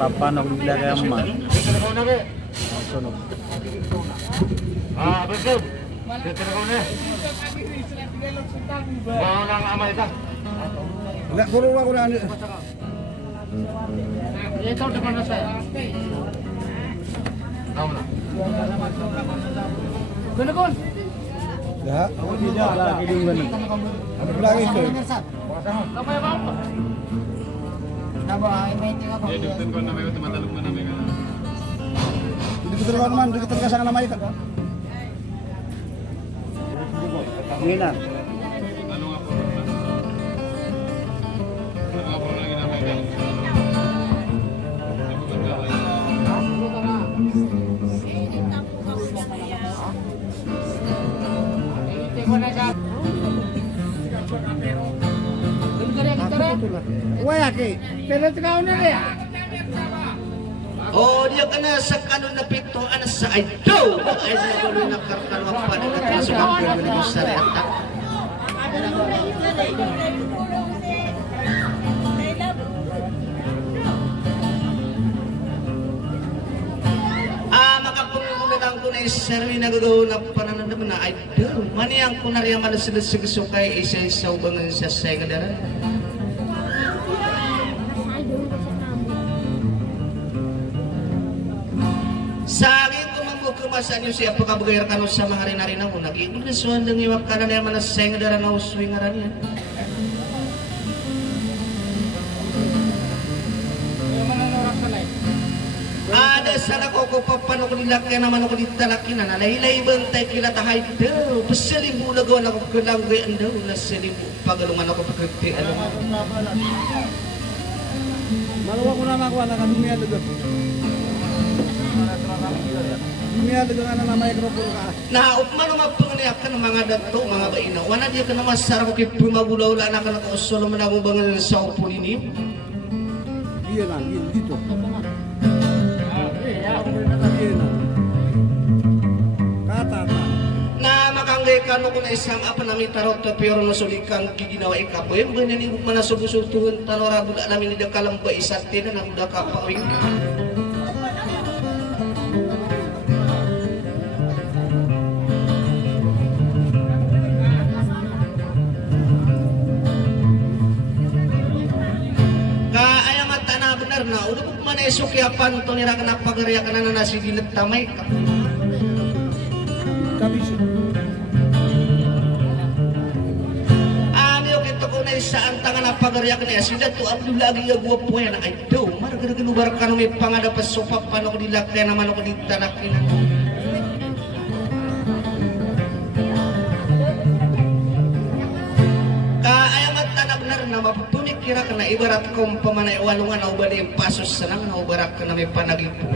Papanok nila kaya man. Sunog. Betul. Dito na kami. Bawa ng amay ka. Enggak kurung aku na. Ito depan na saya. Tahu na. Gunakon. Ya, Ako tidak lagi yung ganun. ano lagi itu? Apa ya, Pak? Hindi ko talaga naman, hindi ko talaga sa namay ka. Ngina. Waya ki. Pero ikaw na rin. Oh, dia kena sekanun na pito anas sa aido. Ay na wala na karkarwa pa na kaso ka ko sa reta. Makapungunan ko na isarwi na gagawin na pananandam na aido. Mani ang kunariya malasila sigsukay isa-isaw bangan sa segadaran. Sa akin kung magkukumasan nyo siya pagkabagayar ka sa mga rin-rin ako nag-iulisuan ng iwak ka na naman na sengdara na uswing nga rin yan. Ada sana ko papano ko nila kaya naman ako dito talaki na nalaylay bantay kila tahay daw pasalimbo na gawa na ko kalanggayan daw nasalimbo pagaluman ako pagkagtian Malawa ko na makuha na kadumiya doon. Dumiya doon nga na namay ko ka. Naupman naman panganiyak ka ng mga dato, mga bainaw. Wana diya ka naman sarap ko kay pumagulaw-la na ka nakausol naman akong bangal sa upuli niyo. Iya na, dito. Kata ka. Na makanggay ka no kung na isang apa namin tarot to pero nasulikang giginawa ikapo. Yung ganyan yung manasubusultuhan tanora buda namin nida kalamba isate na buda kapawing. Na udah kung manesok yapan to nira kana pagarya kana na nasigilit tamay ka. Kabis. Ano kito ko na isaan tangan na pagarya kana sila to abdul lagi gagwa po yan ay do maragara ginubar ka no may pangada pa sopa pano ko dilakay naman ako ditanakin. Na mapupunik kira ka na ibarat kong pamanay walungan na ubali yung pasos sanang na ubarak ka na may panagipo.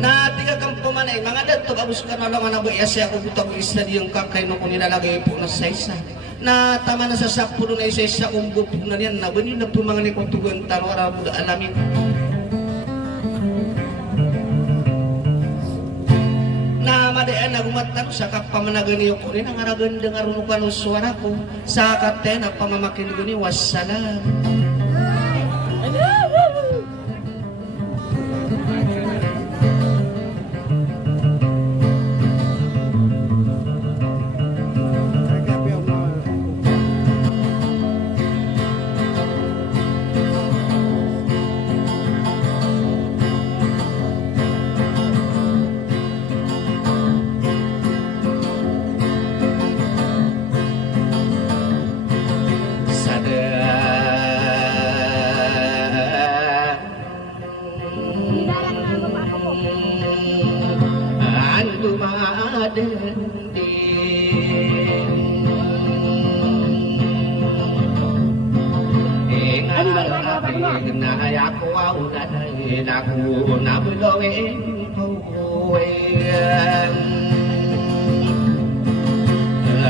Na tiga kang pamanay, mga dato abus ka na lang na ba siya ako butang isla diyang kakay no kung nilalagay po na sa isa. Na tama na sa sakpulo na isa-isa kong bupog na niyan na banyo na pumanganay kong tugan tanwara mo da alamin. Madaan na gumatang sa kapamanagan niyo ko rin ang aragan dengar unukan suara ko sa katen na pamamakin ko ni wassalam.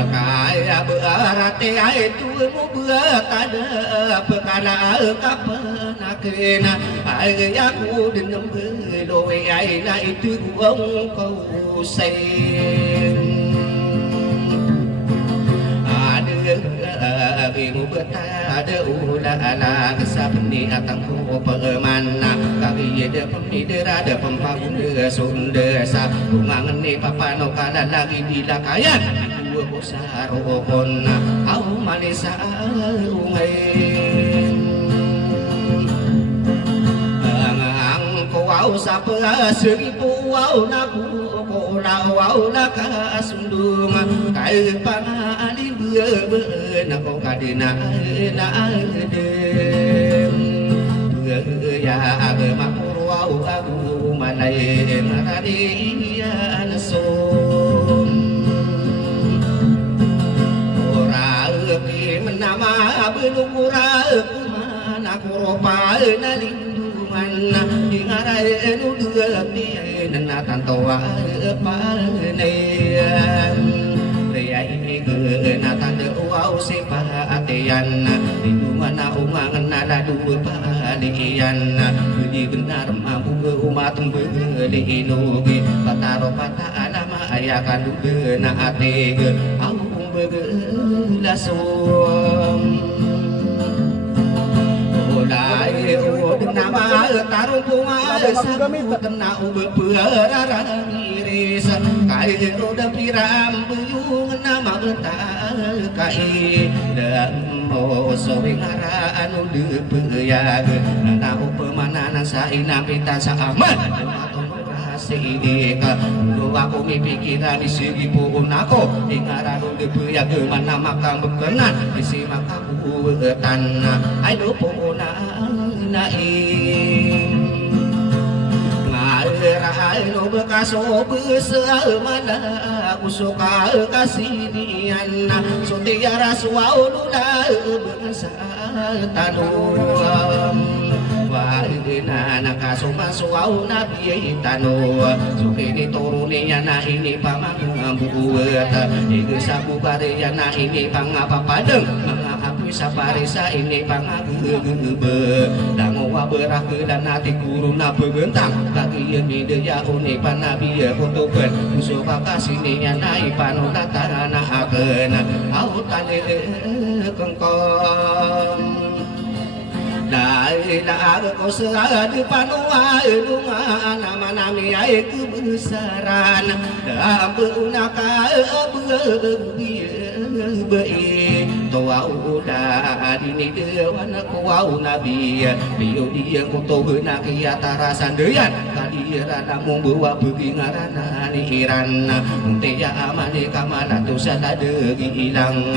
Kaya berarti itu mu berkada perkara kapan ayah aku dengan berdoa ayah itu kau sayang ada ibu betada ulala sabni atang ko pemana kaki de pemidera de pembangun de sunda sa bungangan ni papano kala lagi dilakayan dua besar okona au malisa ungai wow sapa seribu wow naku kola wow laka sundung kai pangali be na ko kadina na de ya age makuru wow agu manai ngadi ya nasom ora ki menama benukura mana kuropa na lindungan di ngarai nu dua di na tantoa panean ria ini ke na tande wow sepa atian lindungan na umangan na ladu palian di benar mampu umat beli nugi pataro pata alama ayakan na ate au belasum Lai udin nama taruh bunga sabu kena ube perarang iris kai udah piram buyung nama entar kai dan mo sore ngara anu de peyag na upemana saina pita saaman Sidika lu aku mipikiran di segi pun aku ingara lu debu ya kemana makam bekenan isi makam buetan ayo puna naim ngarah lu bekas besar mana aku suka kasinian sotia rasuau lu dah bangsa tanuam Wahidina nakasuma suau nabi tanu Sukini turuninya na ini pamang buat Iku sabu bariya na ini pangapa padeng Mengahapi saparisa ini pangagebe Dangu waberah kedan hati guru na begentang Kaki yang midaya unipan nabi ya kutuben Musuh kakasininya na ipanu natana aken Autani kengkong Dai la ko sa di panua lunga nama nami ai kebesaran da beunaka be toa uda dini dewan ko au nabi bio dia ko to beuna kia tarasan deyan kadira namu bawa begi ngarana ni iran te ya amane kamana tu sadade hilang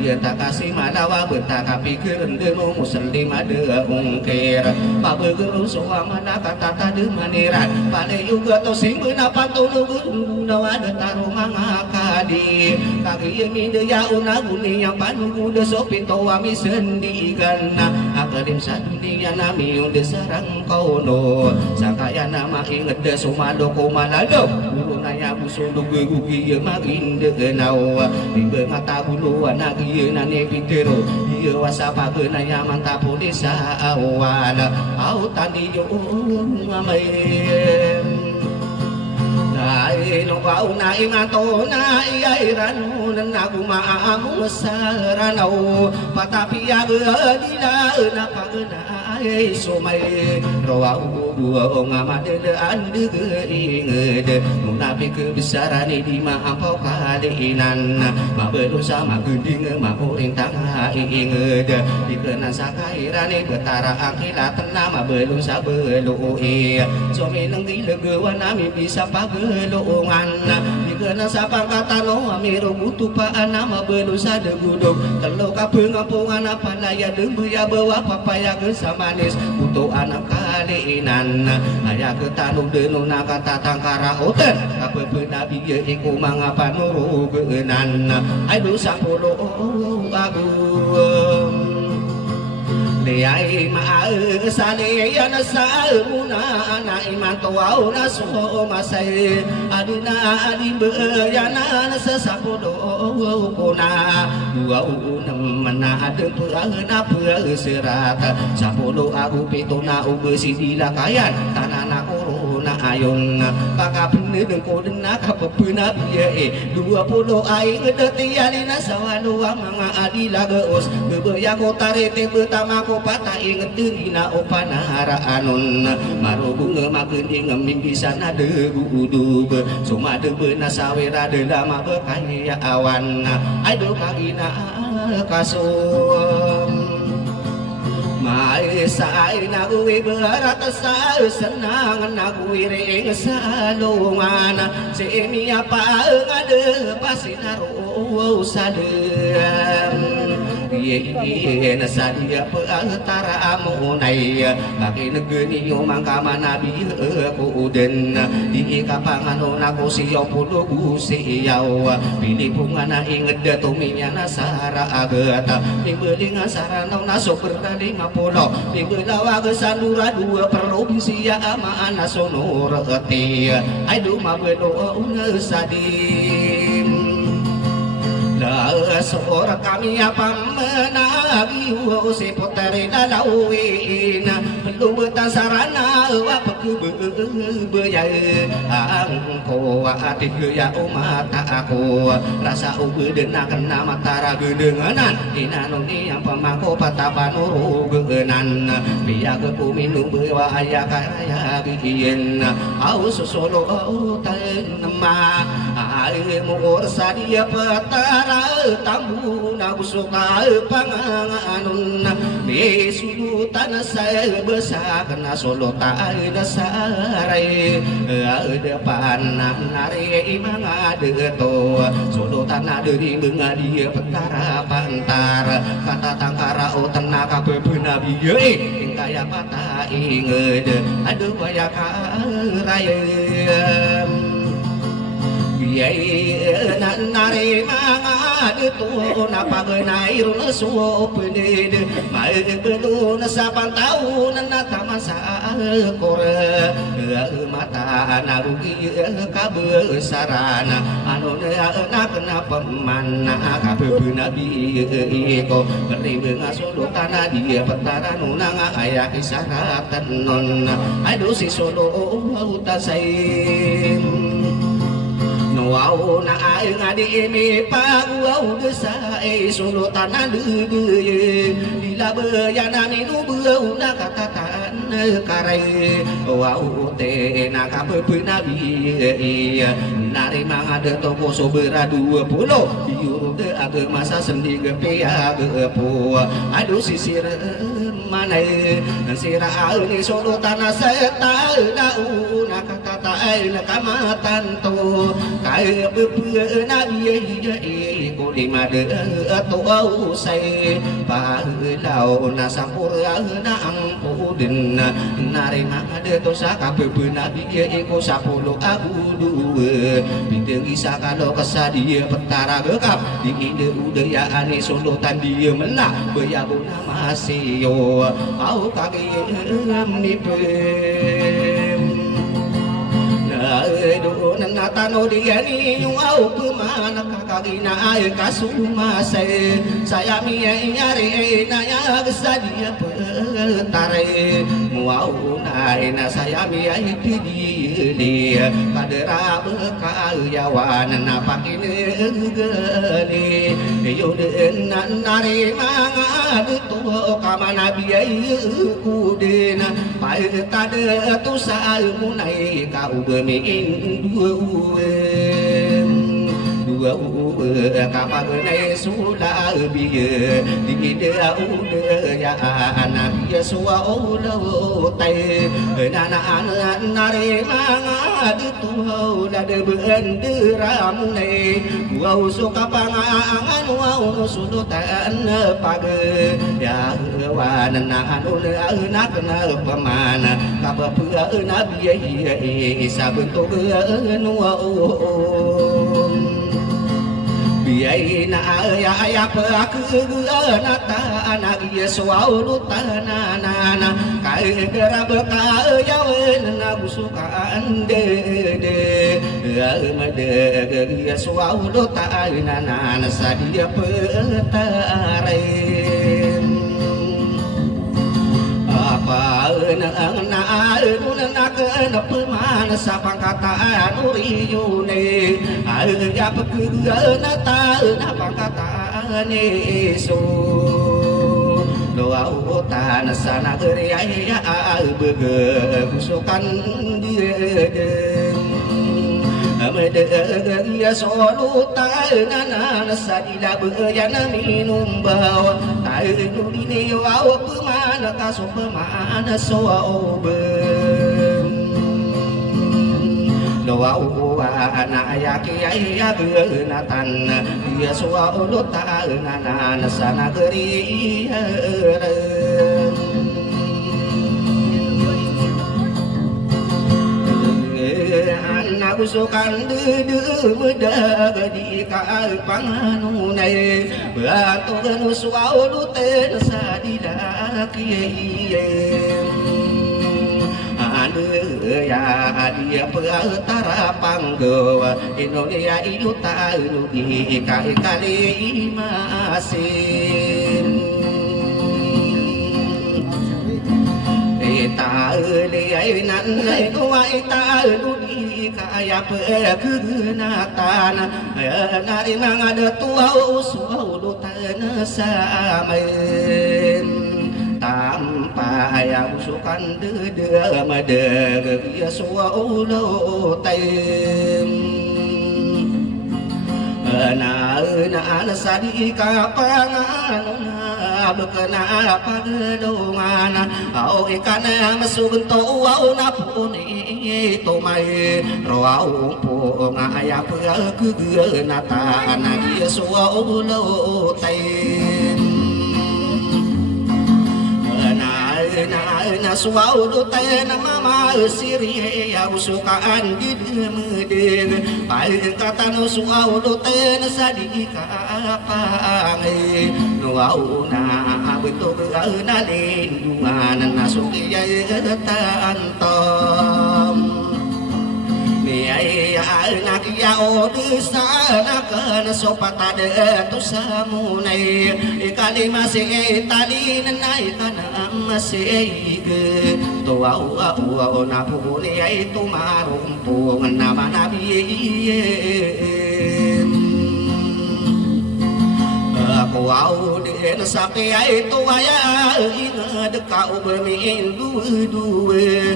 dia tak kasih madawa betaka pikeun demo muslim ada ungkir pabegeru soa mana kata tade maniran pale juga to simbena pantolo guna ada tarungang akadi kaki mi de ya una guni yang panu udah sopi toami sendigan akadim sadunia nami udah sarang kono sakaya nama inget de sumado komalado guru nanya busunduk gugi makin degenau di bengata bulu anagi nane pitero dia wasapa nanya mantap desa awal au tadi yo mamai Dai no kau na imato na iairan na kumaamu saranau patapia gedila na pagena ai somai roau dua ngamade de ande geingede munafik kebesaran di mahampau kalinan mabelu sama gending mau intang ingede dikenan sakairane betara akhirat nama belu sabelu somi nenggi legewan nami bisa pagelongan dikenan sapangkatan no amiru butupaan nama belu sadeguduk telo kabeng ampungan apa laya dembu ya bawa papaya gesama manis untuk anak kaliinan ayah ketanu denu nakata tangkara hotel kape nabi ye iku mangapa nuru geunan aduh sapuluh agung Liai ma'al saliyan sa'amuna ana iman tuwau na suho masay adina adibeyana sesapudo kuna dua unam mana adeng peahna peah serat sapudo aku pituna uge sidila kayan tanana corona ayon kakapun ko na kapapuna biya 20 aing detialina sawalua mga adilagaos bebaya ko tarete betama ko pataing dina opanaraanon marubung magening mimpi sana degudub sumade beuna sawera delama bekaya awan aduh kagina kasum Maesay naguwi berat sa senang naguwi ring salungan si emiya pa ngade pasinaro sadem Iye nasadia peantara amunay bagi negeni umangka manabi aku uden di kapangan aku siyo pulo gusiyaw pilipungan inget datuminya nasara agata dibeli ngasaranaw naso berdali mapulo dibelawa gesandura 2 provinsi ya amaan nasonor eti ay dumabelo sadim seorang kami apa menagi si puteri dalawin belum betasarana apa kebaya angko ati ya umat aku rasa ubedena kena matara gedenganan inanoni yang pemangko patapanuru gegenan biar ke minum bawa ayah kaya gigien au sosolo tenema air mur sadia petara tambu nagusuka panganganun di sulutan saya besar kena solo tak ada sarai depan nari imang ada to solo tanah dari mengadi petara pantar kata tangkara o tenaga bebenabi ing kaya patah inget aduh kaya karaya Yai nari manga itu napa genai runa suopede mai belum saban tahun nata masa kore mata narugi kabesarana anu na kenapa mana kabebuna bi ko beri ngasolo tanah dia petara nunang ayah isyarat non aduh si solo utasai Wow na ay ngadi ini pagwaw desa sulutan aduye dilabayan inu beau na katatan karay wow te na kapepinabi nari mangade toko sobera 20 diurut age masa sendi gepea gepo aduh sisir manai sira ni sulutan seta dau na katatan kamatan to kaya bebeuna biye ko di made atau sai palau na sampurna ampudin nari made to sakabebeuna biye ko 10 abu 2 bintang sakalo kesadia petara gekap di ide udaya ane solotan dia menah bayabuna masih yo au kaki nipe do natano diani yung au kumana kakagina ay kasumase saya miyay nyari na yagsadia petare muau na saya miyay pidi kadera bekayawan napakin geli yuden nari manga duto kamana biyay kudena pai tade tu sa munai kau dua kapal naik sudah biye di dia ya anak dia suwa tay nana anak nari manga itu dah bendera munai wow suka pangangan wow sudutan page ya wana anu anak na pemana kapapua nabi sabentuk biay na ayah pelaku nata anak Yesus tanana kaya gerab kaya wen nagusukan de made Yesus tanana sadia petare apa na pemana sa pangkataan uriyune ya pagkugana na pangkataan Yesu doa utan sana geriaya begegusukan direden Amedegya solutan na sadila bejana minum bawa tainu dini wawa pemana kaso pemana soa obem doa uana ayaki ayya benatan dia soa ulutan na sana geriya Nagusukan dede medag di panganunai Bantu genus wauluten sadida kiyem Anu ya dia peatara panggawa Indonesia itu tahu di kali masin Tahu nan tuai tahu di kaya perkenatan nari mangada tua usul tanah samain tanpa ayam usukan dede madeg ya suwa ulo taim na sadi kapangan bekena pagedongan au ikana masugento au napuni tomai roau po ngaya pageugeunata na Yesu ulo taim na suau dote na mama siri ya usukaan di demedeng paling kata no suau dote na sadika pangai no au na betul na lindungan na sukiya tantom Niai anak ya odisa nak sopata de tu samunai ikali masih tali nanai kana masih ge to au au na puli ai tu marumpu nama nabi aku au den sapi ai tu aya ingat kau bermindu dua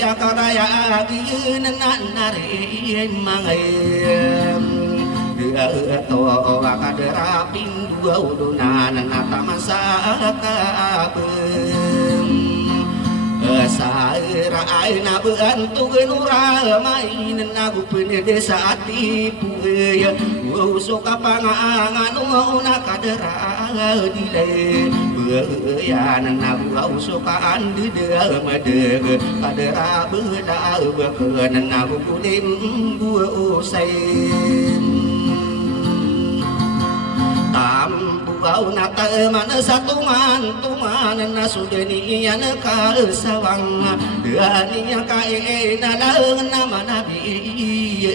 ya karaya din nanare mangai to akadera pindu uduna nata masaka Saira aina bantu genura main nagu pene desa atipu ya usuk kapangan una kadera dile ya nagu usukan di dalam deg kadera beda bekeun nagu kulim gua usai Bau nata mana satu mantuman nasudeni yang sawang dani yang kae nalang nama nabi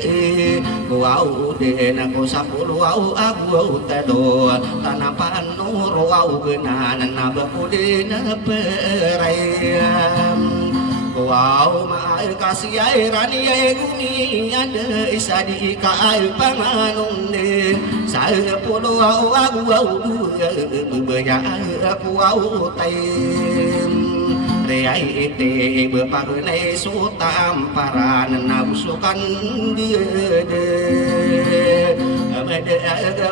bau den aku sapulu au agu tado tanapan nuru au genan nabaku den perayam Wow, maal kasih air rani air gumi ada isa di kaal panganung ne saya puluh aku berbaya aku taim reai ite berpakai sutam paran nabusukan dia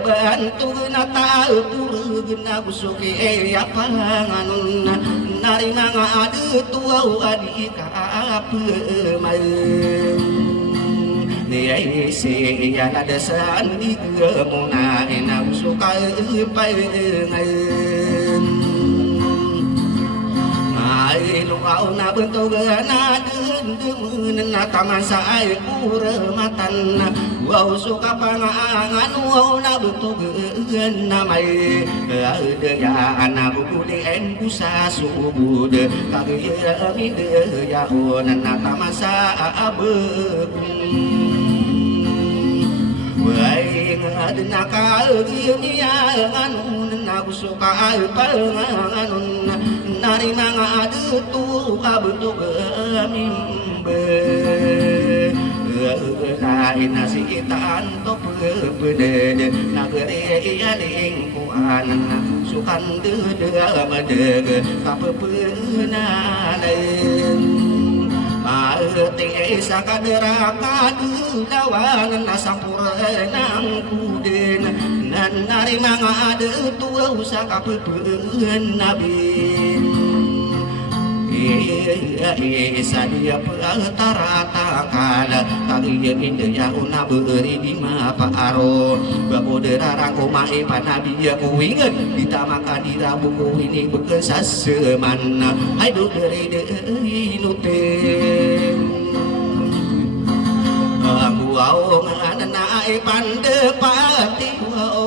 bantu nata puru nabusuki apa nganun nari manga adu tua adi kapemai ni ai se ya ada sandi gemuna ena suka pai ngai ai lu au na bentuk na deng na tamasa ai kurematan Wow suka pangangan wow na bentuk na mai ada ya anak kudien busa subud kagaya mide ya onan tamasa abegung Wai ngadna kal dunia nganun aku suka pangangan nari mangadu tu abdu gemimbe lain nasi kita anto pebede nagere iya lingkuan sukan dede medege kapepenalen maete sakadera kadu lawan nasampurnang kuden nan nari mangadu tu usaka pepen nabin sadia pertarata kala kagi inde ya una beri di maparo babodera rangko mae panabiya kuinget ditamaka di rabu ku ini bekesas semana aduh dari deui nuten wow ngana ai pande pati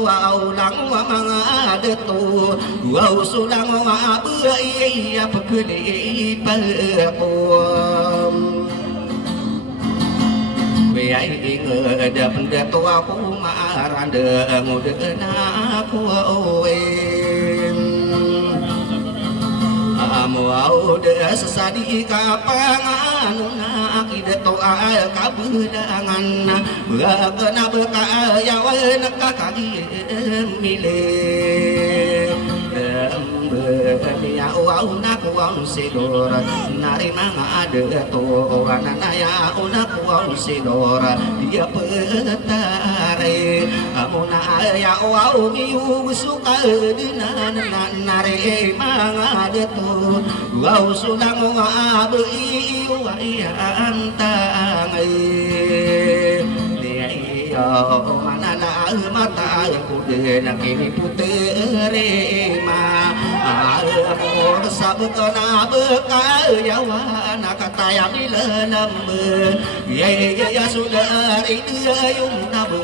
wow lang mangade tu wow sulang wa beui ya pekeli pepom we ai ngada pende tu aku marande ngudena aku mau de sesadi kapangan akidat toa kabedangan kena bekaya wana kakagi milih ya una kuang sidor nari manga ada to wana ya una kuang sidor dia petare amuna ya au miu suka dinan nari manga ada to wau sulang ngabi wa ya antangai mana na mata kude na kini putere ma amor sabutona beka yawana kata yang dilenam ya sudah itu yung nabe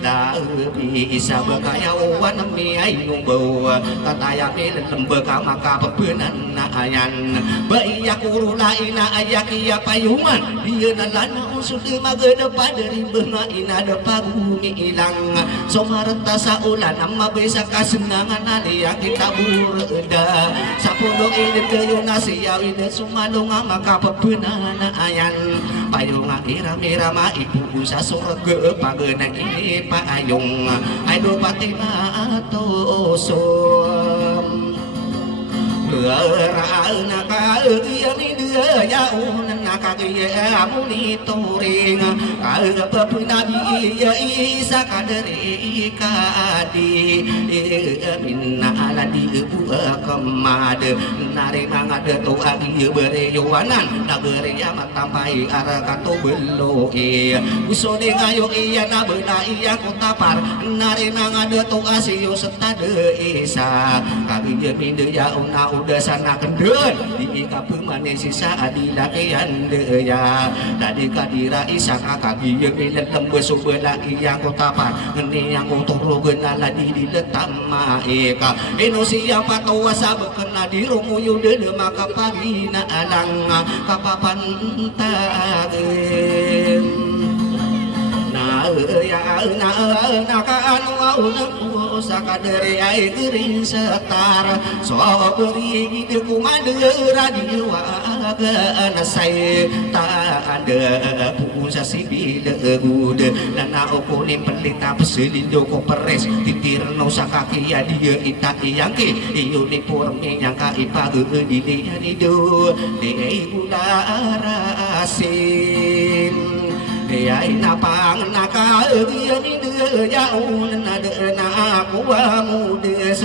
da bisa beka yawan mi ayung bawa kata yang dilenam beka maka pepenan ayan bayi aku laina ayak ya payungan dia nalana sudah magedepan dari bengaina depan bumi hilang somarta saulan amma bisa kasenangan alia kita burda sapuluh ini keyo nasiya ini sumalung maka pepenana ayan payung irama ibu usa surga pagenang ini payung aduh patima tosom Rana kagiyani dia ya unna kagiya monitoring apa pun nabi ya isa kaderi kadi minna ala di kemad nare mangade to agi bereyowanan nagere ya matampai ara kato belo usone ngayo iya na beuna iya kutapar nare mangade to asiyo setade isa kagiya minde ya una udah sana kendel di kapung manis sisa adilakian deya tadi kadira isa kakak gieu milet tembus beula yang kota pan ngeni yang utoro genala di letama eka eno siapa tawa sabekena di romuyu de maka pagina alang kapapan tagem na ka anu au sakadere ai gering setar so beri di kumade radio aga sai ta ada pusa sibi de gude dan aku kuning pelita peselindo ko peres titirno sakaki ya dia kita yangke uniform yang ka ipage di dia dido de udarasin ya inapang nakaian ide jauh nade na aku mudes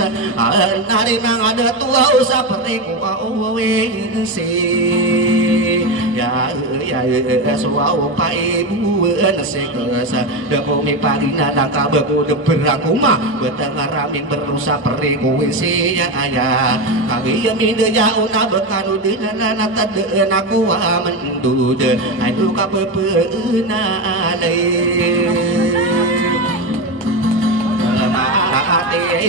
nari mangada tua usah pereko wensi ya suau pai buan sekesa depo mi pagina langka beku de beranguma betengah rami berusa pereko wensi ya aya kami minde jauh na bekanu dinana tade aku mendude aduh kapepeuna ate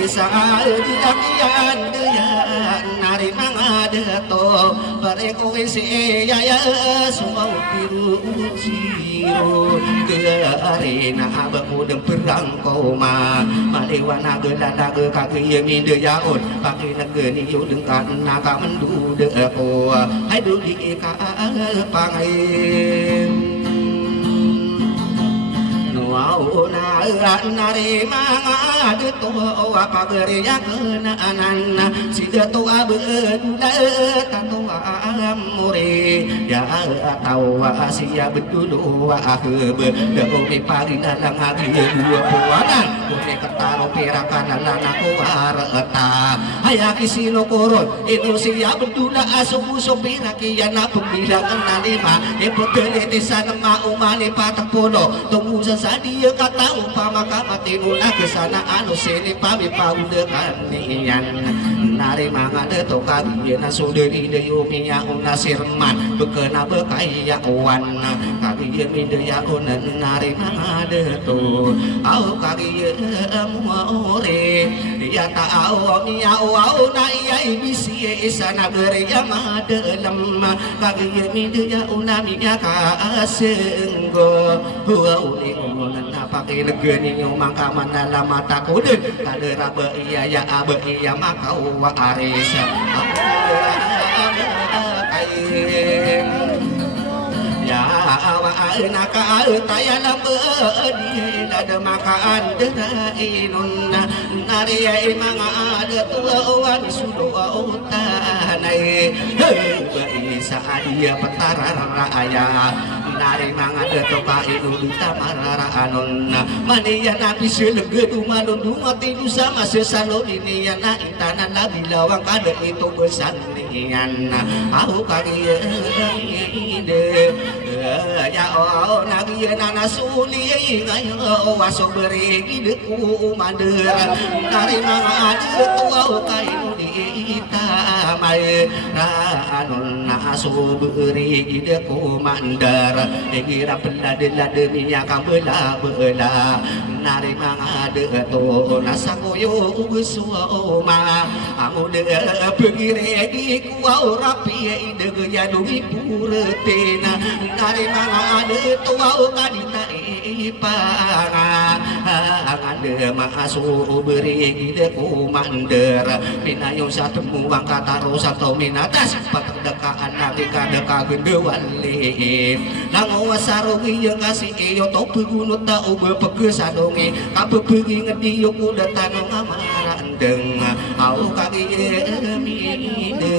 saal dilakian deyan nari mangade to bareko isi ya semua biru jiro dia arena abakudeng perang koma maliwana geladaga kaki minde yaun pakai negeri yudengkan naga mendude ko hai dudi ka pangain nuau na nare manga de to apa gereja kenaanan sida to abeunda tanto amore ya tau asia betudu wa akhbe dego mi pagi dalang agi dua puanan kone ketaro pirakan lana ko areta hayaki sino koron Indonesia betuda asubu sopira kiyana pembilangan nalima epotele sana maumane patang pono tunggu sadia kata upama kamatinu kesana anu sini pami paudekan nian nari manga de to kagiena soderi de yumia unasirman bekena bekaya wan kagiye minde ya unen nari manga de to au kagiye muore ya ta au mia au na iya ibisi isana gereja madelem kagiye minde ya unamia ka asenggo huwa uli na pakai negeni mangka manala mata kudin kadera be iya ya abe iya maka wa arisa ya awa aina ka taya na be di dada makaan dera inun nari imang ada tua wan sudo utanai be isa dia petara raya nari manga de toka inu duta marara anon mania nabi selege dumadon dumati dusa masesalo ini ya na itana nabi lawang kada itu besanian aku kaki ide ya oh nabi nana suli ngayo waso beri ide ku mandera nari manga de tua kainu di itamai anon nasu beri ide ku mandara kira pelade-lade minyak bela-bela nari manga de to nasakoyo usuoma amu de pegire di kuau rapi de yadui puretena nari manga de to au kadita ipara angade mahasu beri de kumander pinayo satemu bangka taro sato minatas patedekaan nabi kadeka gendewali lango wasarogi yang kasih iyo to pegunut ta ube pegesadongi kabebegi ngediyo kuda tanong amarandeng au kaki emidem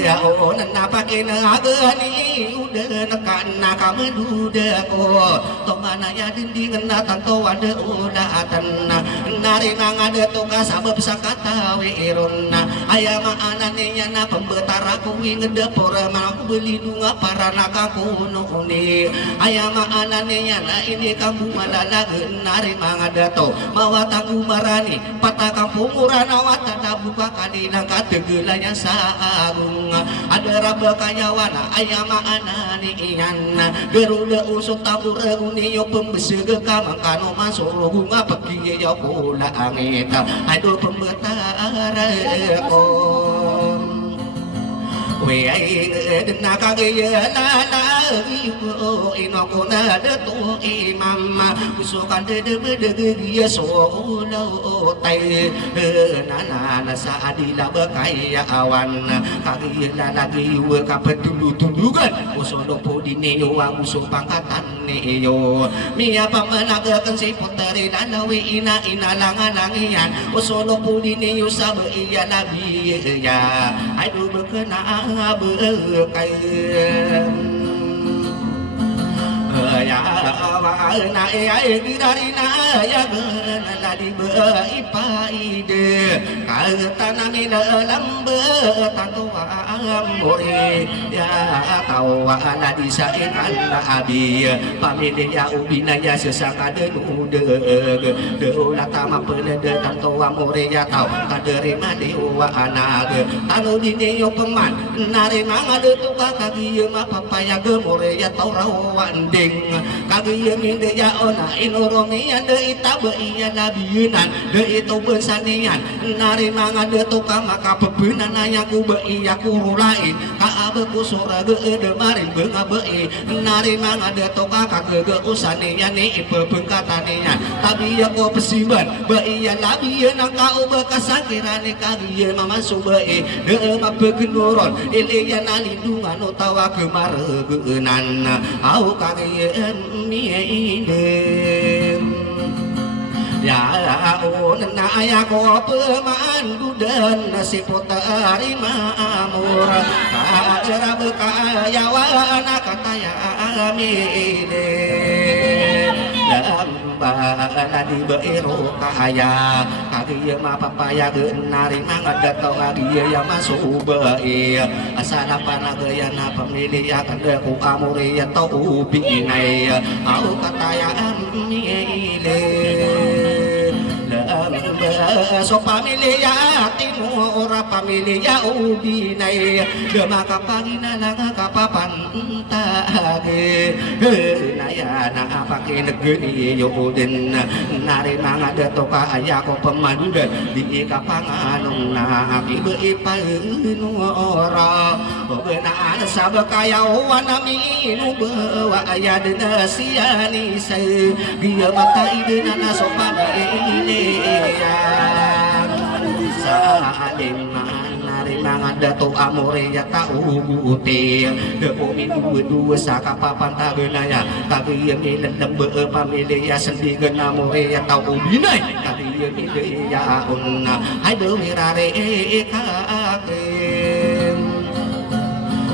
ya oh nana pakai nagani udah nekan nakam duda ko to mana ya dinding na tanto ada udah atana nari nangade to ka sabab sakata wironna aya maanane nya na pembetara ku ngede pora mau beli dunga para nakaku nuni aya maanane nya na ini kamu malala nari mangade to mawa tanggu marani patah kampung murana watana buka kadinang kategelanya agung ada raba kayawana ayama anani iyan geruda usuk tabur uniyo pembesege kamang kano masuk bunga pergi ya pula angin aduh pembetara ko we ai na ka ge na ibu ino kona de to imam usukan de ge so lo tai na sa adila bakaya awan kagi la lagi we ka petulu-tulugan usodo podine yo uso pangkatan ne yo mia pamanagaken si puteri dalawi ina langan-langian usodo podine yo sabe iya nabi ya aduh berkenaan berkain ya wa na ai dirarina ya la di ipaide ka tanami lambe tanto amore ya tau wa na di saikan abi pamide ya ubina ya sesaka de de ulah tama pelede tanto amore ya tau kaderima de wa anak anu dine yo peman nari mangade tu kaki ma papaya gemore ya tau rawan ding kagieu minde jaona inurumian deui tabeuian labienan deui itu beusanian narima ngadetu ka maka pebeunan aya ku beui ya ku lain ka abe ku surage demarin beunga beui narima ngadetu ka kagege usanian ni ipebeungkatanian tabiya ku pesiban beui ya labienan ka ube kasangkirane kagieu mamasu beui deui mabekeun nuron ilian alindungan utawa kemareueunan au kagieu miidem ya unna aya ko peman dudan si putari mamur kacera bekaya wana kataya amidem dambana di beiro kaya kagieu mah papaya geunari mangadatong kagieu ya masuk beui asana panagayana pamilih akan ku amuri atau ubi inai au kataya amile so pamilya timu ora pamilya ubi nai dema kapagina lang kapapan tage naya na apake negeri yudin nari mangadato ka aya ko pemandudan di kapanganung na akibe ipaeun ora beunaan sabakaya wanami nu bawa aya deuna siani sai dia mata ideuna so pamilya saadin nari mangadato amore ya tauguti depo mindu sakapapan tabeunaya kagieu milendem beu pamilya sendigeun amore ya taubinai kagieu midaya unna hai deui rare kakem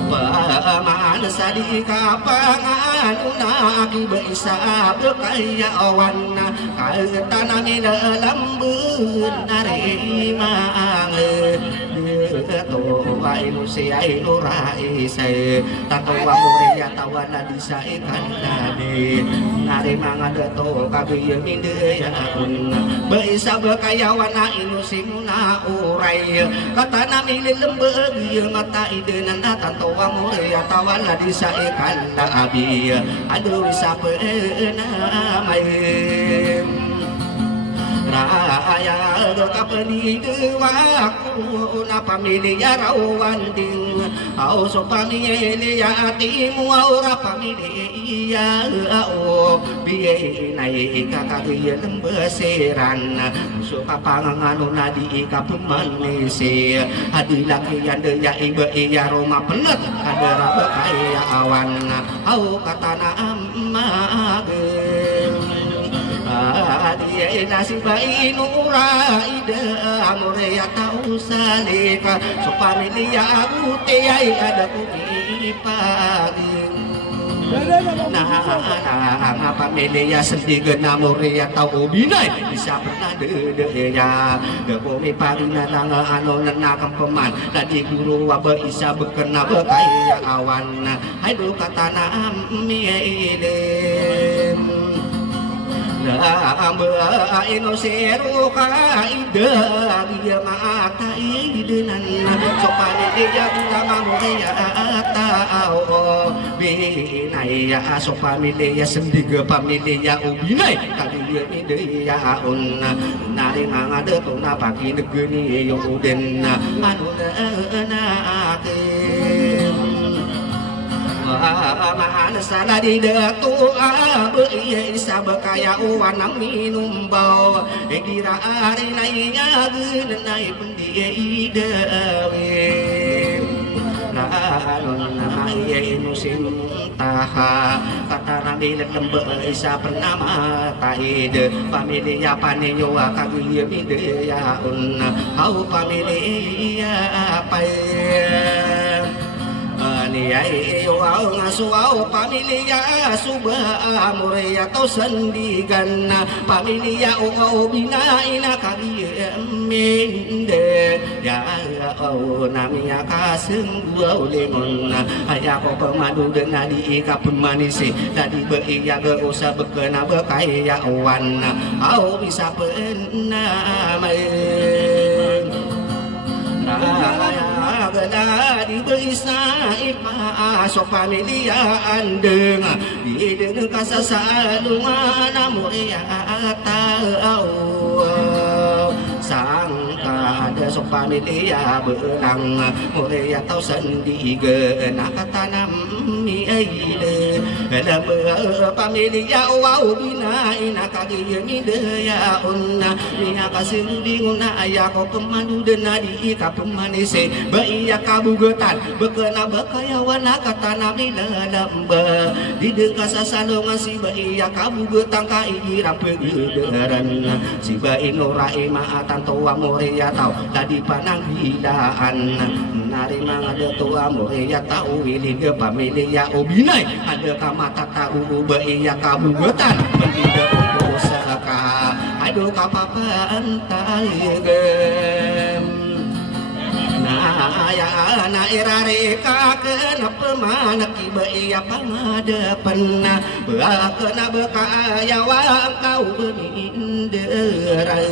paman sadi kapangan una akibe isa bekaya awanna kaetana mina lambeun narima ange to wainu si ainu raise tato amore ya tawana disai kandade narima ngadato kagieu mindeya unna beisa bekaya wana inu simuna urai katana milih lembeug ieu mata ideuna tanto amore ya tawana disai kanda abi aduh sapeuna maem raya kapeni dewaku na pamilya rawanding au so pamilya atimu aura pamilya au biye nai kakagieu lembeseran so kapangangan nadi kapemanisi adilakian deya ibe iya roma penet kadara bekaya awan au katana amage dia nasiba inura ida amore ya tau salika so pamilya agute ai ada kuki pagi nah pamilya sendigeun amore ya tau binai bisa pernah dedeya depomi pagina nang anu nenakem peman tadi guru wabe isa bekena bekaya awan haidu katana miidem amba ino seru kaida dia mata idenan so pamilya ulama mulia tao binaya so pamilya sendiga pamilya ubinai kagieu midaya unna nari ngadato na pagi negeuni yuden anu naake mahan sana di datu abe iya isa bekaya wana minum bau kira ari nainya genai pendia idewe alon nama iya musim taha kata nabi lembe isa pernah mata ide pamilya paninyo kagieu midaya unna au pamilya pae niai wau ngasuau pamilya subah amore atau sendigan pamilya o binaina kagieu minde ya o namia kaseng gua lemon aya ko pemadu dengan di kapun manisi tadi beiya ge usah bekena bekaya awan au bisa pena main gada di beisa ipa so pamilya andeng di dengan kasasalungan muria tau sangka ada so pamilya belang muria tau sendiga nakatanam mi aide dalam pamilya wow bina ina kagi mi daya unna mi kasindinguna aya ko pemandu denadi ka pemanise baiya kabugetan bekena bekayawan katana mi dalam ba di dengka sasalongan si baiya kabugetan ka igira pegeuderan si bai norai maatan tua moria tau tadi panang hidaan nari mangada tua moria tau wili de pamilya obinai ada kamata tahu baiya kabugetan pendida usaka aduh kapapaan taigem nah ya na irare ka kenapa mana kibaya pangadapan bakena bekaya wa kau benindera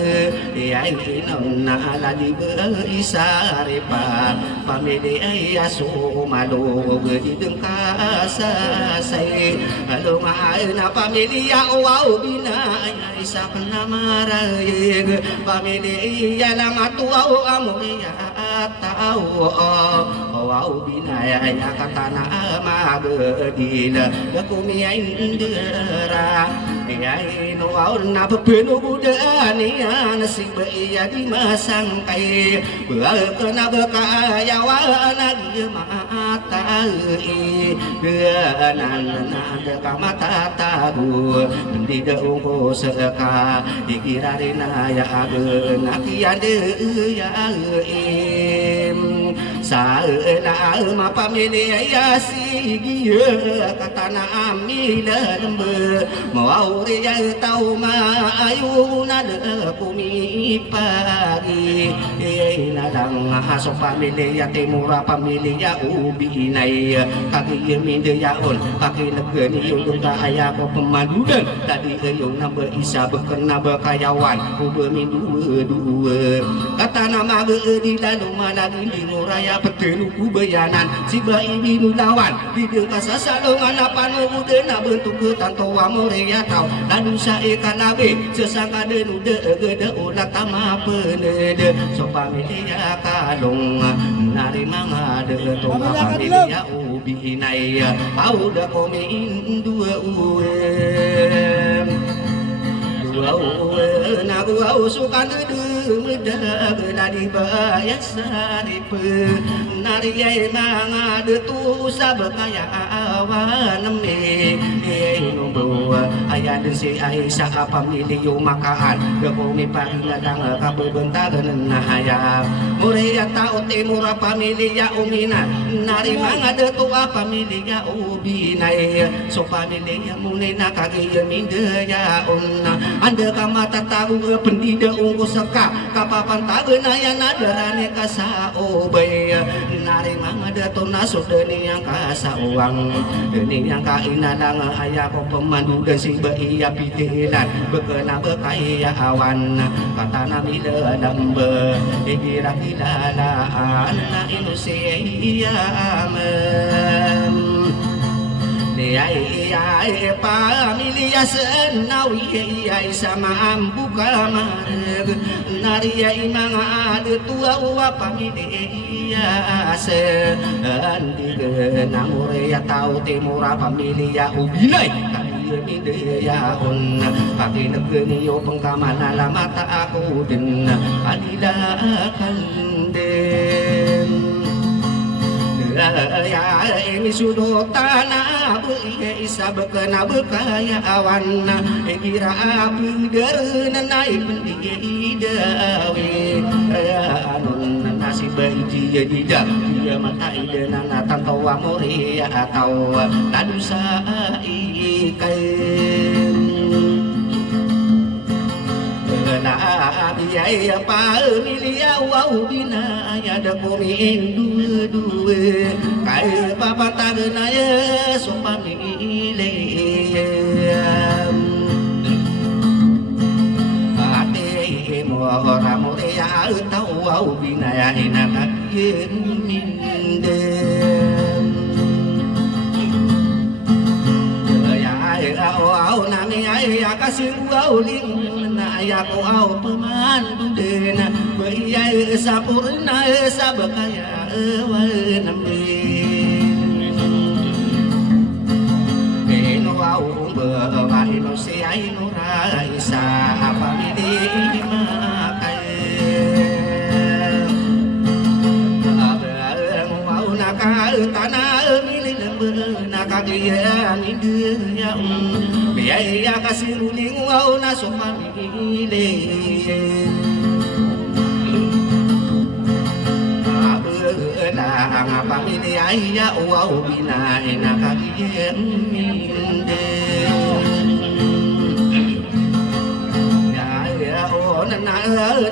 ya inna ladi beisaripa pamilya sumado di dengkasa sai halo maena pamilya wow bina isa penamarai pamilya lamatu amuria tahu wow binaya ya katana ama bedila kumi indera ya ino na bebenu budani nasi beia di masang kai bekena bekaya wana dia mata deanan ada kamata tahu tidak ungu seka dikirarina ya agena kian de ya saena ma pamilya sigia katana amila lembe mau ya tau ma ayuna de kumi pagi ina dang haso pamilya timura pamilya ubi nai kaki minde yaon kaki negeni yung aya ko pemadudan tadi yung namba isa bekena bekayawan ube mindu dua kata nama di lalu malagi di muraya petenu kubayanan si bayi binu lawan di dengka sasalongan apa nubudena bentuk ketantoa morea tau lalu saya kanabe sesangka denu gede ulat tama penede so pamilya kalong nari mangade tonga pamilya ubi nai au da komein dua Nabu sukan medag dari bayar sarip nari manga de tu sabakaya awan me nombo ayah de si Aisyah pamilya makaan gakomi paringadang kabebentagan nahaya muria tau timur pamilya umina nari manga de tu pamilya ubinai so pamilya munena kagi mindaya unna anda kamata tahu pendida ungu seka kapapan tagenaya nadarane kasa obay nari mangada tona sudeni yang kasa uang deni yang kainadang ayah ko pemandu dan si baiya pitilan bekena bekaya awan kata nami ledambe ikira kilalaan na inusiya Ayah pamilya senawi sama buka marg nari imang ada tua pamilya sendiga namuria tau timura pamilya ubinai kali dia on pagi negeni yo pengkamana lamata aku den alila kandem ya ini sudah tanah isa bekena bekaya awan kira api derna naik pendidawi anun nasi bayi jadi dia mata ide nana tanto amore atau tadu ikai biaya pamilya wow bina ya da komi dua kai papa tagenaya so pamilya ate mo ramore ya tau wow bina ya enak minden au nami ai kasih au ling na ya ko au pemandu dena bayai sapurna sabakaya wa namde eno au ba eno se ai no ra isa apa mide makai au naka tanah milik naka dia mindu ya biaya kasih ruling au na sopamile abena ngapa mile ayah au bina naka dia minde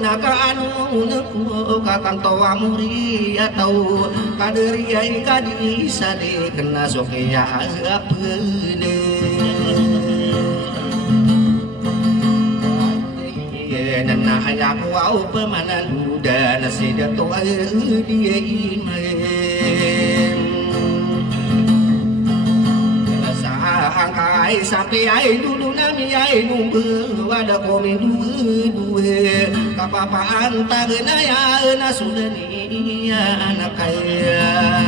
naka anu nuku kakang toa muri atau kaderi ai kadi sade kena sokia apele dan ayah ku au pemanan duda nasi dato dia imen angkai sampai ai dulu nami ai numbe wada komi dua kapapaan tagena ya na sudani anak kaya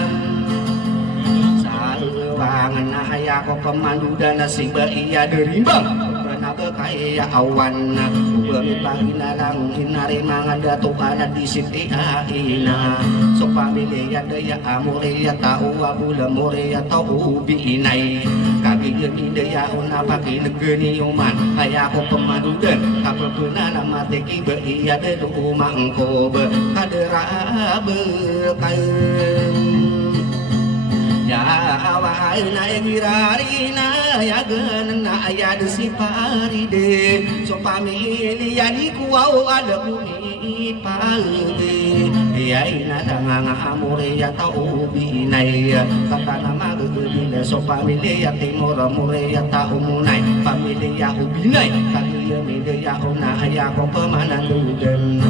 sawangan ayah ko pemandu dan nasi iya derimbang kenapa kaya awan bumi pagina lang inari mga datukana di siti aina so pamilya daya amore ya tau abula more ya tau ubi inay kagigyan daya una pakinagani uman kaya ko pemadudan kapapuna na matiki ba iya dedo umangko ba kadera berkain ya awai na egirari na ya ganan na ayad si pari de so pamili ya di kuau ada bumi palde ya ina dangang amore ya tau binay kata nama gugulina so pamili ya timur amore ya tau munay pamili ya ubinay kaya mide ya una ya ko pemanan dudan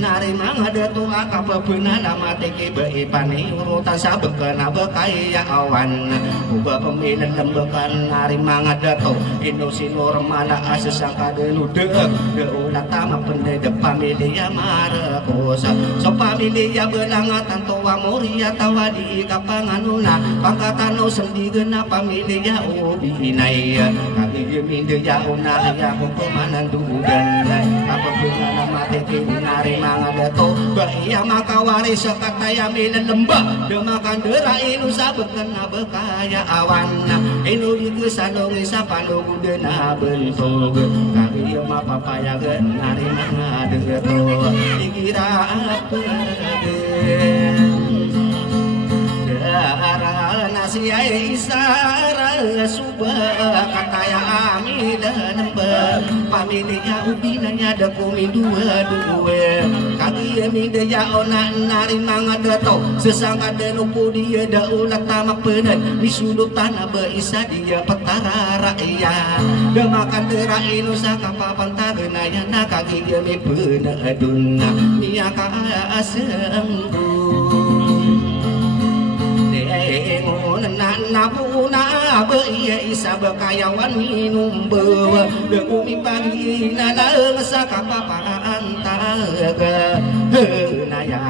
nari mga dato akapapuna na matiki ba ipani urutan sa bekana bekay ya awan uba pemilan lembekan nari mga dato ino sinur mana asesang kadenude de ulat tama pendede pamilya marakosa so pamilya belangatan towa moria tawa di kapanganuna pangkatano sendigena pamilya ubinay kagi minde ya una ya ko pemanan dudan kapapuna na matiki nari mga dato bahaya makawari sekataya milen lembah demakan dera inu sabeken bekaya awan inu dikesanongi sapanugu dena bentuk kaki mapapaya genari mga deto dikira apa nasi ai isara subah kataya amila nembah pamilya ubinanya da komi dua kaki mide ya ona nari mga dato sesangka denupu dia da ulat tamak penan misudut tanah beisa dia petara rakyat demakan dera inu sakapapan tagenaya na kaki mi penaduna miaka asenggu napuna beia isa bekayawan minum bawa dekumi pagi nana sakapapaan taga naya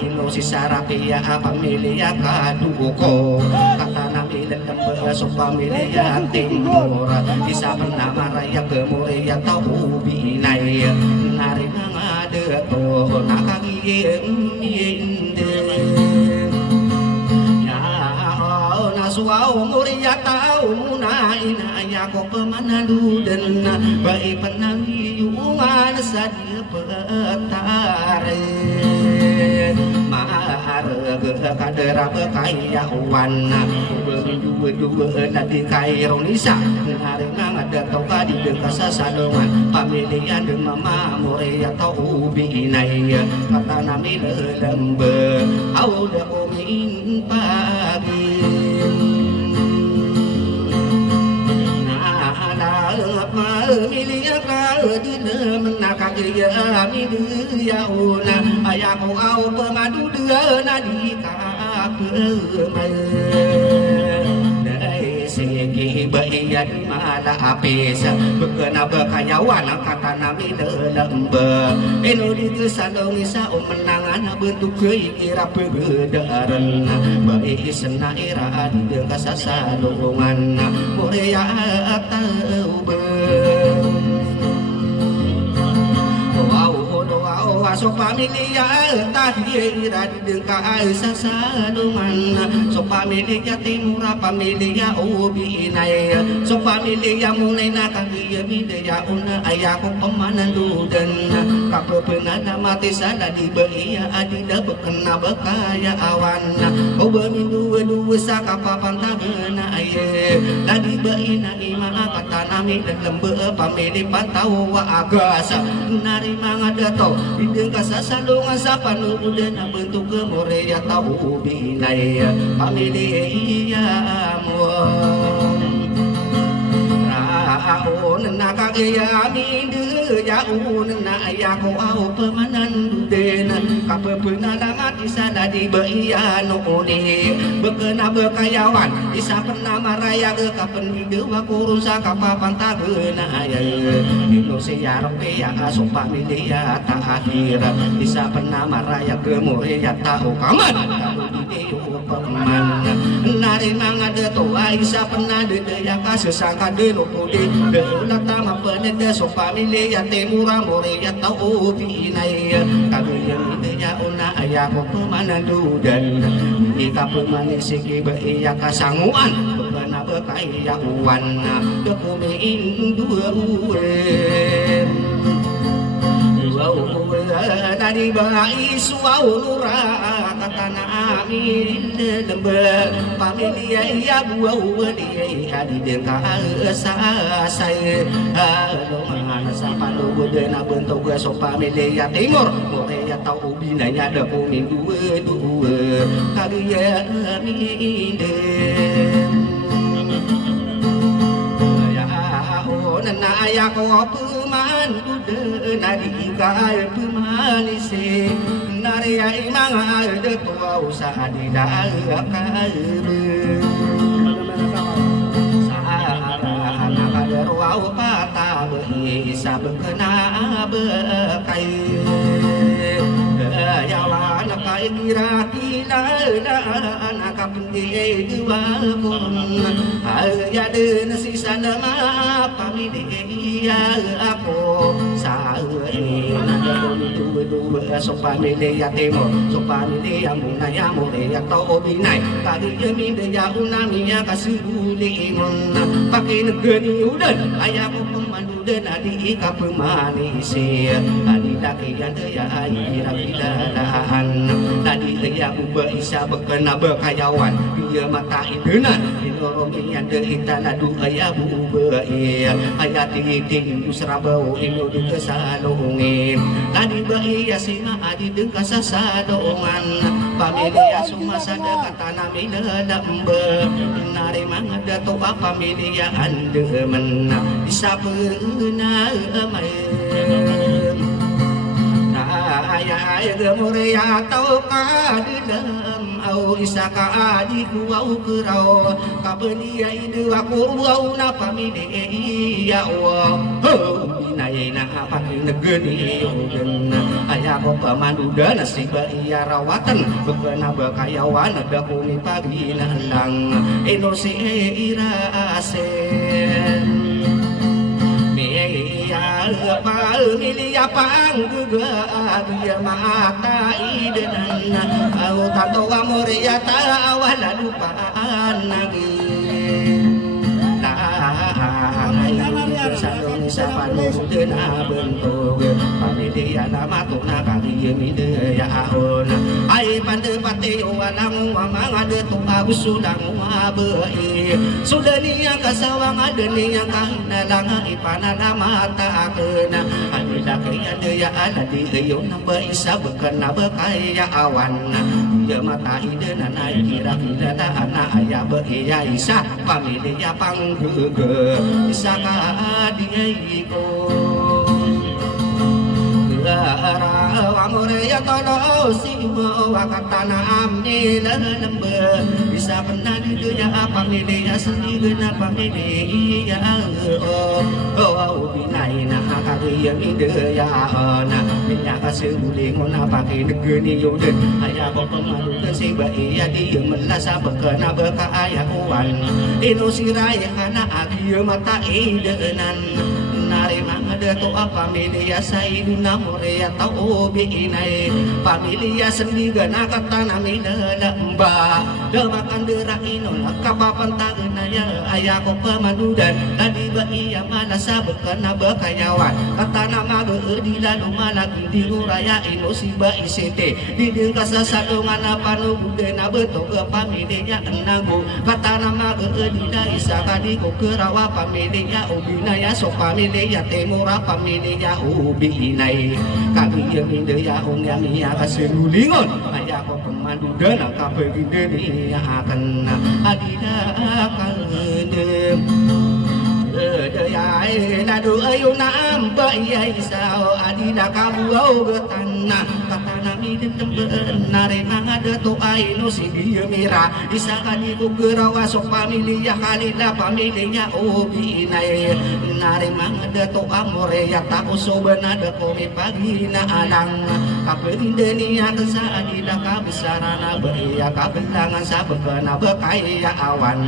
ino si sarapia pamilya kaduko kata namilan lembe so pamilya timur isa penama raya kemuria tau binay nari mga deto nakagiyem suau muria tau muna inaya ko pemanadu dan baik penangi yuman sadia petare mahar kadera bekaya wana dua nadi kairo nisa hari ngada tau kadi dekasa sadongan pamilian de mama muria tau binay kata nami lembe au da omin pagi milia ka dina menaka kagiya amin ya una ayaku au pemadu deuna di kapemai segi bayan mala apesa bekena bekayawan kata nami lembe eno di salong isa menangan bentuk kira pegedaran baik sena ira di kasasalungan morea atau so pamilya tahira di dengka asa saluman so pamilya timura pamilya ubi inay so pamilya mulai nakagiya bidaya una ayako pamanan dudan kapepenana mati sana di belia adida bekena bekaya awan o bemindu dua sa kapapan tagena aye lagi beina ima kata nami dan lembe pamili pantau wa agasa nari mangadato kasasalungan sa panuudan ang bentuk kemoreya tau binay pamilya mo raon nakagayamin yaun na ayako au pemanan duden kapepenala mati sana di beian oni bekena bekayawan isa pernah maraya ke kapen dewa kurun sa kapapan tagena aya ino siarep ya asok pamilya ta akhir isa pernah maraya ke moreya tau kaman peman nari mangade to isa pernah dedaya kasesangka denopode deulata mapenede so pamilya temura moreya tau binay kagayang idenya una ayako pemanan dan ika pemanin sige beya kasanguan bekena bekaya uwan dekumein dua uwen dari bayi suau nura katana amin lembe pamilya iya buau dia di dengka asa saya lo mana sapa lo bedena bentuk so pamilya timur moreya tau binanya ada kuning dua kagiya amin na ayako peman udah di kaya pemanise naria imang de tua usaha di dalam kalbe saana kader wau patah bisa bekena bekai yawan kai kira kina anak kapendi dua kurun ya den sisa nama pamilya aku sae dua so pamilya temo so pamilya munaya moreya tau binay kadi demi deya unamia kasuli mon pakai negeri udan ayaku pemandu dan adi ika pemanisi adi dakian deya ayira bidadaan tadi deya ubah isa bekena bekayawan dia mata idenan inoromian deita nadu ayabu ubah iya ayati ting usrabau inu di kesalungin tadi bahia sima adi dengka sasadongan pamilya sumasa dekata nami lembe nari mangada toa pamilya andemen bisa pernah amai ayah gemuria tau kadem au isaka adiku au kerau kabelia ide aku au na pamilya wa binayna pakai negeri udan ayah ko pamandu dan siba iya rawatan bekena bekayawan ada kumi pagi nalang enosi irasen pamilya pangguga dia mata idenan au tato amoria tawala lupaan lagi salong sapa nuden bentuk pamilya nama tuna kali midaya ahon ai pande pate walang mamang ada tu agus sudang wabe sudah nia kasawang ada nia kahina langa ipana nama ta akena ada kaya dia ada di yo namba isa bekena bekaya awan dia mata idenan ai kira-kira anak ayah beya isa pamilya pangguga isa ka diaiko amore ya tono simo wakatana amni lembe bisa pernah itu ya apa milih sendiri kenapa milih ya oh binai na kaki yang ide ya na minyak kasih guling apa kini geni yuden ayah bapak malu si bayi ya dia melasa berkena berkaya uan inosirai karena akhir mata idenan nari mangada to apa media sai namore tau binai pamilia sendiri na kata namina lamba demakan derak inon kapapan tagna ya ayah ko pemadudan tadi bayi yang malasa berkena berkayawan kata nama di lalu malaki di raya inosi bayi sete di dengkasa sadongan apa nu budena beto ke pamilia enanggo kata nama di daisa kadi ko kerawa pamilia ubinaya so pamilia ya temura pamilia ubinai kami yang ya on yang ya kasenulingon ayah ko pemandu dana kape gede ya akan adina akan dayai nadu ayu nam bayai sao adina kabu au betana kata nami demben nare mangada to ai no sigi mira isakani ku gerawa so pamilia kalila pamilia obinai nare mangada to amore ya ta uso benada komi pagi na alang kapendeni ya kesa adina kabesarana beya kabelangan sabekana bekaya awan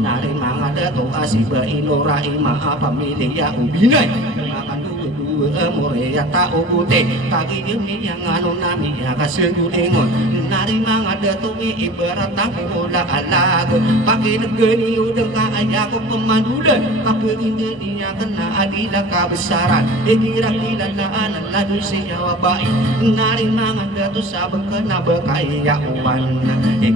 nare mangada to asiba inora ima pamilia ubinai makan dua amore ya ta ubute kaki demi yang anu nami ya kasegulingon nari mangada to ibarat takola alag pakai negeni udeng ka ayah ko pemandudan kapendeni ya kena adila kabesaran kira-kira naan lalu siya baik nari mangada to sabek kena bekaya uban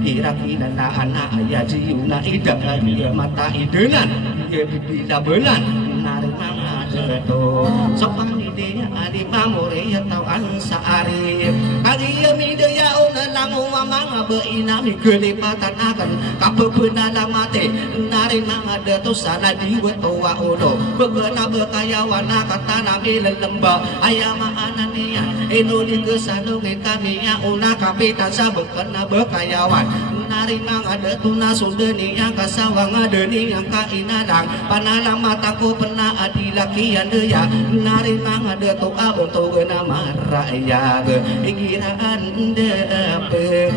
kira-kira naan ayah jiuna idak dia mata idenan dia bila benan nari mangada to sopan dia adi pamore ya tawan saari kagi mi dia ona langu mamang beina mi kelipatan akan kapepena lamate nari mangada to sana diwe to wa odo begena bekayawan kata nami lemba ayama anania enoli kesano kami ya una kapitan sabekena bekayawan nari mangada tuna sudeni yang kasawang adeni yang kainadang panalang mataku pernah adilakian deya nari mangada to abon to gena maraya giraan depe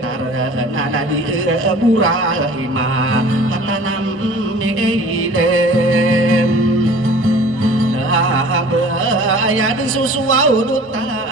tarana di burahima katanam meilem ayat susu audutan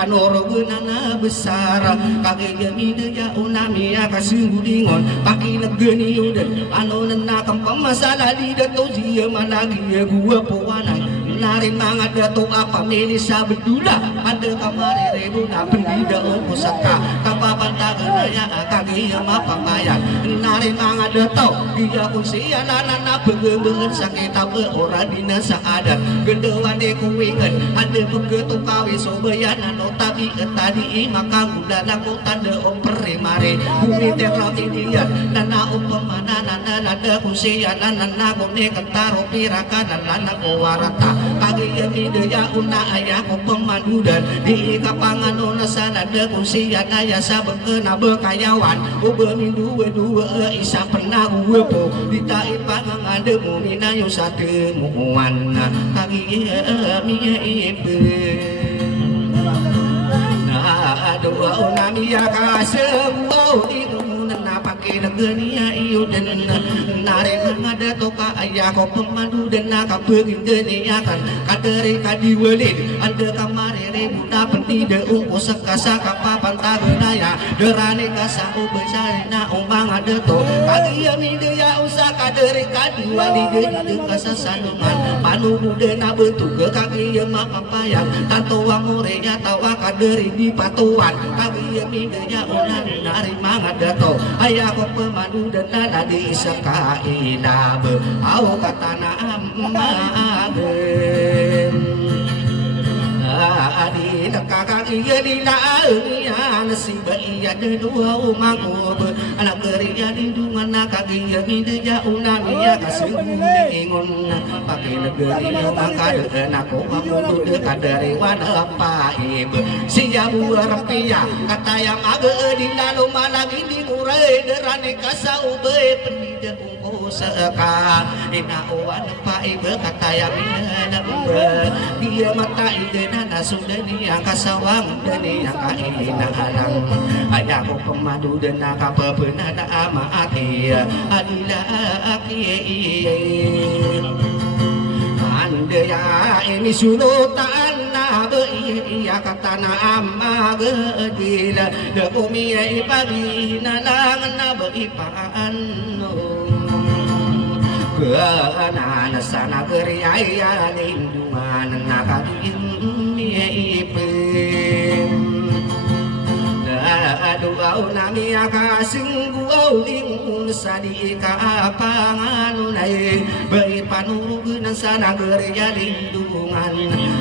panorogana besar kaki gemi deja unami ya kasinggulingon paki negeni udah anu nenakam pemasalah di dato dia malagi gua pewana nari mangada to apa melisa bedula ada kamari rebu na pendida pusaka kapapan tagaya kaki apa bayar nari mangada to dia kusia nana begebeun sakit tabe ora dina saadat gendewan de kuwingan ada begetu kawi sobayana no tapi tadi maka udah laku tanda ompere mare bumi terlalu dia nana upamana nana ada kusia nana gone kentaro piraka nana kowarata pagi kami daya una ayah ko pemandudan di kapangan ona sana de kusia daya sabekena bekayawan ubemi dua isa pernah uwepo ditai pangang ade mumina yo sate muan kagi mi ibe na doa unami ya kasemu itu pakai negeri ayu dan nari mangada toka ayah ko pemandu dan nak begini ya kan kadere kadiwelin anda kamari rebuda pendida ungku sekasa kapapan tagunaya derane kasa ubesai na umbang ada to kali mi dia usah kadere kadiwali de kasa sanungan panu bude na bentuk ke kaki yang makapayang tanto amore ya tawa kadere di patuan kali mi dia unan nari mangada to ayah ko pemandu dan nada di sakaina be au katana amagem adi dekakang iya dinaeungian si iya dua umangub anak geria lindungan kagiya mide jauna mia kasungguh ingun pakai negeri mangkadeun aku pamudu kadari wana paib sia buar pia kata yang age dina luma lagi di murai derane kasaube pendida ungko seka ina uwan paib kata yang mina dia mata idena nasudeni yang kasawang deni yang kaina halang ayaku pemadu dena kapepeuna da amaati adila aki andaya ini sunutan na beia katana amma gedila de umi pagi na lang na beipaan Keana sana geriaya lindungan nakadin miepem Aduh nami akasing guau lingun sadi kapanganunai Bayi panugunan sana geria lindungan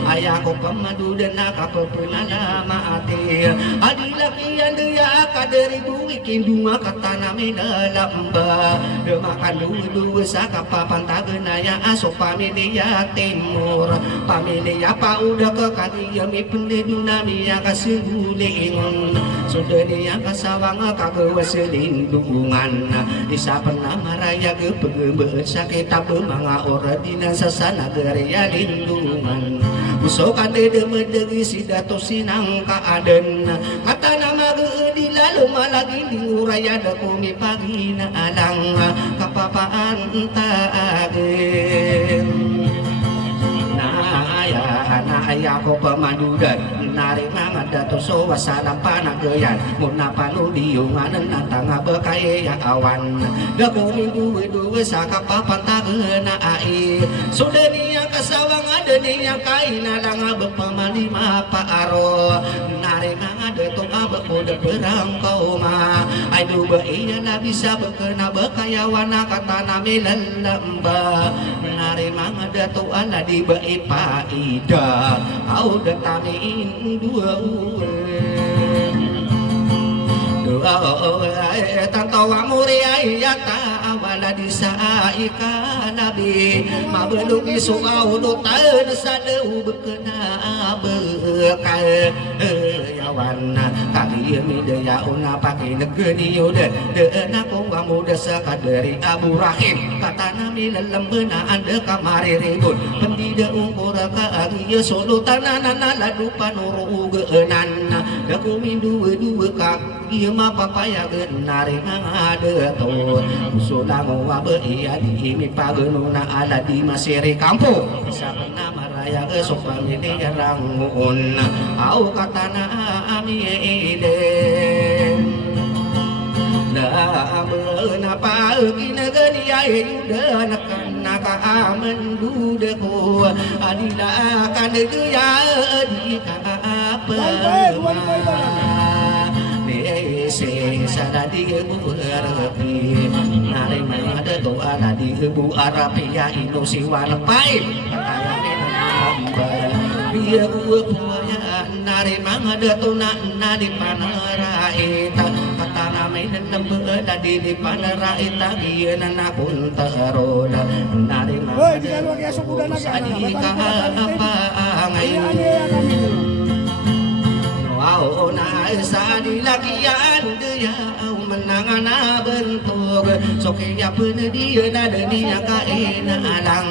Ayahku pemadu dan kapepena nama ati Adila kian dia kaderi bui kindunga kata nami dalam ba Demakan dua saka papan tagenaya asok pamilia timur Pamilia pa udah ke kaki yami pendedu nami akasing gulingun sudah dia kasawang kagawa selindungan isa pernah maraya ke pegebet sakit apa mga ora dina sasana geria lindungan musukan dede medegi sidato sinang kaaden kata nama geedi lalu malagi dinguraya da kumi pagi na alang kapapaan tagen ayah ko pamadudan nari mga dato so wasana panagayan muna panudiungan natanga bekaya awan dako minggu sa kapapantagan na ai sudah niya kasawang ada niya kaina lang bepamalima paaro nari mga dato abako de perang kauma ay duba iya na bisa bekena bekayawan kata nami lelamba nari mga dato ala di baipa ida au datamiin dua tantawa muria yata awala disaika nabi mabelungi suau dutan sadeu bekena bekal yawan kali mi daya una pakai negeri udah deuna ko muda sakadari Abu Rahim kata nami lelembena anda kamari ribut pendida ungkur ka agiya solo tanana ladu panuru geunan daku mindu dua kak ieu mah papaya genari ngade to usulang wa beuia di mi pageununa ala di masiri kampung bisa pernah maraya esok pamili rangun au katana ami iden da beuna paeuki negeri yuda naka amen dude ko adila kan deya di ka apa se sada di bu arapi nari ada to ada di bu arapi ya ino siwan pai dia bu puaya nari ada to na di panaraita kata nami nembe ada di panaraita dia nana pun taroda nari adika apa ngayon wow na sa dilakian dia menangan bentuk sokeya pun dia nada dia kaina alang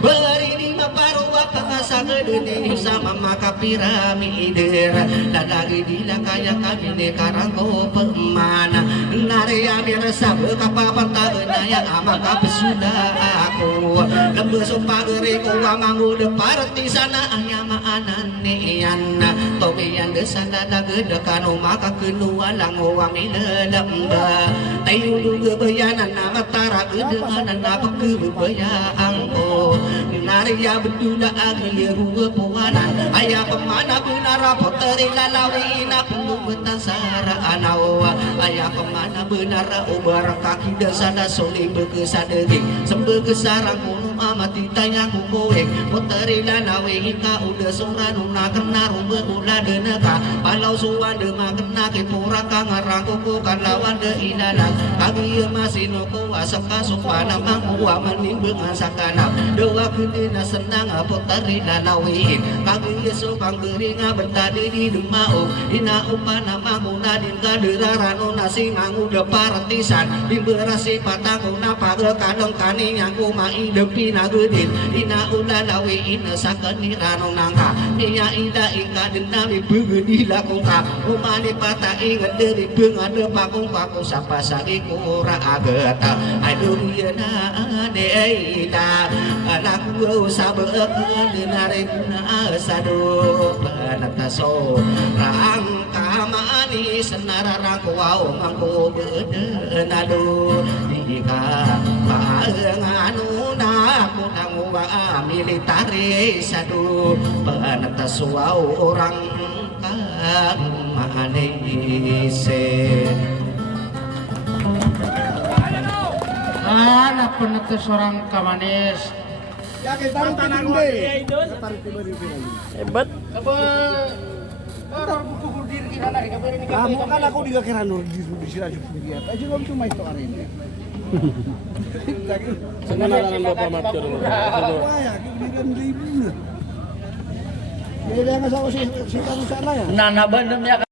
beri di maparu apa sagede sama maka piramide ladagi dilakaya kami ne karangko pemana naria mirasa bekapapan tagenaya amaka pesuda aku lembe sumpagere ko wangangu de parti sana anyama ananian tobian desa dagede kanu maka kenua lango wamile lamba tayu duge bayanan amatara gedengan apa kebaya angko naria beduda agli ruwe puana ayah pemana benar poteri lalawi na pulubetan sara anawa ayah pemana benar ubar kaki dasana soli bekesadegi sembe kesarang kuno ama mati tanya ku kowe puteri lanawe hika udah suranu na kena rumbe ula deneka palau suwan de magena ke pura kang arangku ku kalawan de ilalang kagi masih noko asaka supana mangwa menimbang sakana dewa kedina senang puteri lanawe kagi yesu kang geringa betadi di demau ina upana manguna din kaderarano nasi mangu de partisan dimberasi patanguna paga kadang kani yang ku mai depi nagedin ina ulalawe ina sakani rano nangka iya ida ika denami begedi lakuka umani pata ingat dari bengade pakung paku sapa sagiku ora agata aduh iya na deida anakku sabek denare guna asado panataso rangka mani senararang kuau mangku bedenado dika panganuna kunangwa militari sadu panatas wau orang kang manise Anak penetes orang kamanis. Ya kita tarik deh. Tarik tiba-tiba. Hebat. Kamu kan aku juga kira nur di sini aja sendirian. Aja kamu cuma itu hari ini. Senang dengan Bapak Matur. Wah ya, kemudian ribu. Jadi yang sama si kamu sana ya. Nana bandem ya.